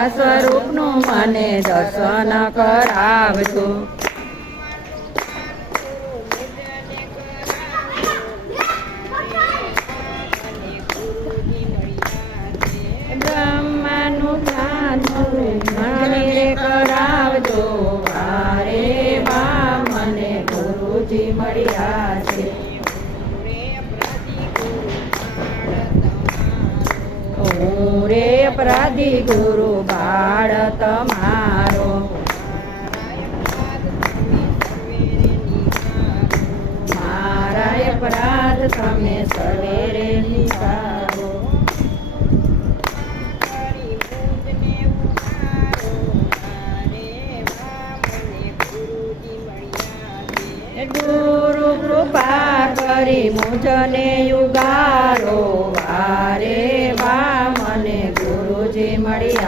તમારા સ્વરૂપનું મને દર્શન કરાવજો. બ્રહ્માનું જ્ઞાન મને કરાવજો. વારે વા મને ગુરુજી મળ્યા છે. હું રે અપરાધી ગુરુ બાળ તમારો. મારા અપરાધ તમે સવેરે નિવારો. ગુરુ કૃપા કરી મુજને